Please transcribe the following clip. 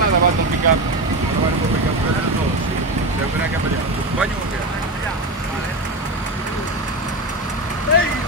nada, basta el pick-up. No van a pick-up, pero es todo, sí. Se van a cambiar. ¿Tu baño o qué? Vale.